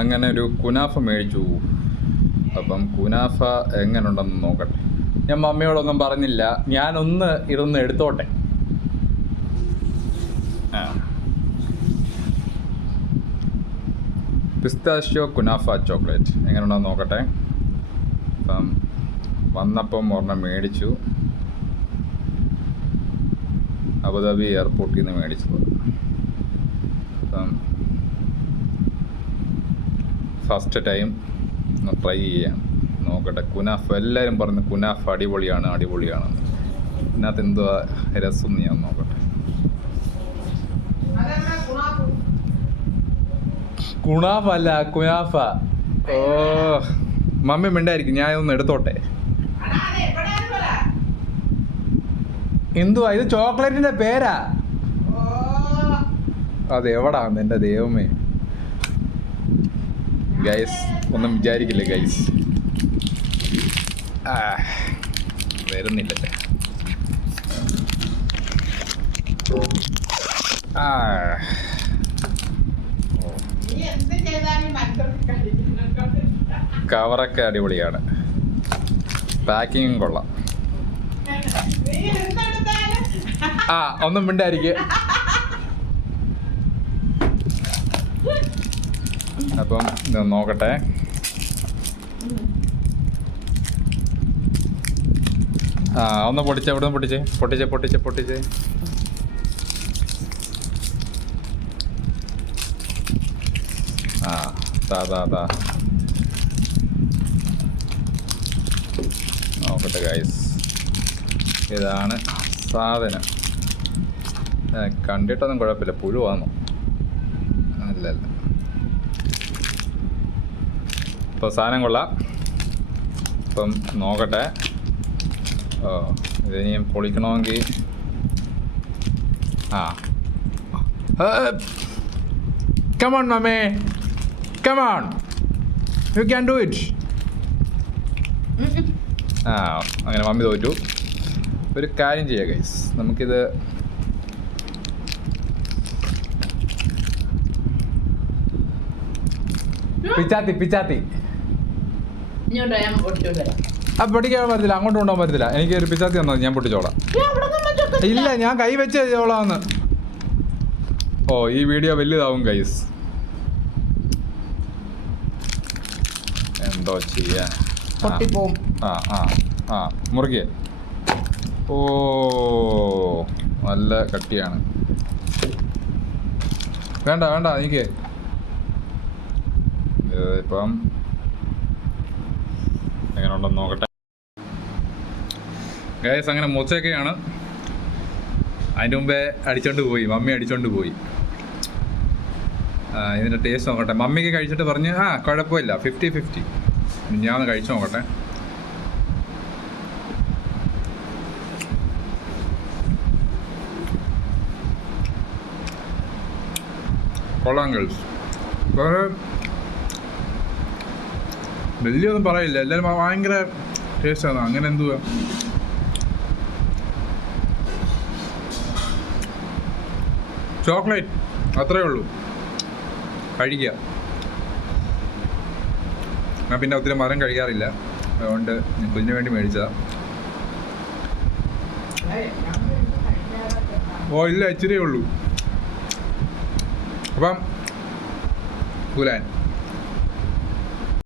അങ്ങനെ ഒരു കുനാഫ മേടിച്ചു. അപ്പം കുനാഫ എങ്ങനെയുണ്ടെന്ന് നോക്കട്ടെ. ഞാൻ മമ്മിയോടൊന്നും പറഞ്ഞില്ല, ഞാനൊന്ന് ഇതൊന്ന് എടുത്തോട്ടെ. പിസ്താഷ്യോ കുനാഫ ചോക്ലേറ്റ് എങ്ങനെയുണ്ടെന്ന് നോക്കട്ടെ. അപ്പം വന്നപ്പം ഒരെണ്ണം മേടിച്ചു, അബുദാബി എയർപോർട്ടിൽ നിന്ന് മേടിച്ചത്. അപ്പം ഫസ്റ്റ് ടൈം ഒന്ന് ട്രൈ ചെയ്യാം, നോക്കട്ടെ. കുനാഫ എല്ലാവരും പറഞ്ഞു കുനാഫ അടിപൊളിയാണെന്ന്. ഇതിനകത്ത് എന്തുവാ രസം ഞാൻ നോക്കട്ടെ. കുനാഫ അല്ല, കുനാഫ. ഓ മമ്മി മിണ്ടായിരിക്കും, ഞാൻ ഒന്ന് എടുത്തോട്ടെ. എന്തുവാ ഇത്? ചോക്ലേറ്റിന്റെ പേരാ? അത് എവിടാന്ന് എൻ്റെ ദൈവമേ. ഗൈസ് ഒന്നും വിചാരിക്കില്ലേ ഗൈസ്. വരുന്നില്ലല്ലേ. കവറൊക്കെ അടിപൊളിയാണ്, പാക്കിങ്ങും കൊള്ളാം. ഒന്നും മിണ്ടായിരിക്കും. അപ്പം നോക്കട്ടെ. ഒന്ന് പൊട്ടിച്ചേ, ഇവിടെ നിന്ന് പൊട്ടിച്ചേ. താ നോക്കട്ടെ ഗൈസ്, ഇതാണ് സാധനം. കണ്ടിട്ടൊന്നും കുഴപ്പമില്ല, പുഴുവാന്നോ? അല്ല. ഇപ്പോൾ സാധനം കൊള്ളാം. ഇപ്പം നോക്കട്ടെ. ഇത് ഇനി പൊളിക്കണമെങ്കിൽ come on mummy, come on, you can do it. അങ്ങനെ മമ്മി തോറ്റു. ഒരു കാര്യം ചെയ്യാം ഗൈസ്, നമുക്കിത് പിച്ചാത്തി പൊട്ടിക്കാൻ പറ്റത്തില്ല, അങ്ങോട്ട് കൊണ്ടുപോകാൻ പറ്റത്തില്ല. എനിക്ക് ഒരു പിച്ചാത്തി തന്നാൽ ഞാൻ പൊട്ടിച്ചോളാം. ഇല്ല, ഞാൻ കൈ വെച്ച് ചോളാന്ന്. ഈ വീഡിയോ വലുതാവും ഗൈസ്, എന്തോ ചെയ്യാൻ. മുറുകിയ നല്ല കട്ടിയാണ്. വേണ്ട എനിക്ക് ഇപ്പം എങ്ങനെ ഉണ്ടെന്ന് നോക്കട്ടെ ഗൈസ്. അങ്ങനെ മുച്ചൊക്കെയാണ്. അതിൻ്റെ മുമ്പേ മമ്മി അടിച്ചോണ്ട് പോയി. ഇതിൻ്റെ ടേസ്റ്റ് നോക്കട്ടെ. മമ്മിക്ക് കഴിച്ചിട്ട് പറഞ്ഞ് കുഴപ്പമില്ല, 50-50. ഞാൻ ഒന്ന് കഴിച്ചു നോക്കട്ടെ. കൊള്ളാം ഗൾസ്. വേറെ വലിയൊന്നും പറയില്ല, എല്ലാവരും ഭയങ്കര ടേസ്റ്റാണ്. അങ്ങനെ എന്തുവാ ചോക്ലേറ്റ് അത്രേ ഉള്ളൂ, കഴിക്കുക. ഞാൻ പിന്നെ ഒത്തിരി മരം കഴിക്കാറില്ല, അതുകൊണ്ട് കുഞ്ഞിന് വേണ്ടി മേടിച്ചതാ. ഇല്ല, ഇച്ചിരിയേ ഉള്ളൂ. അപ്പം കൂലാൻ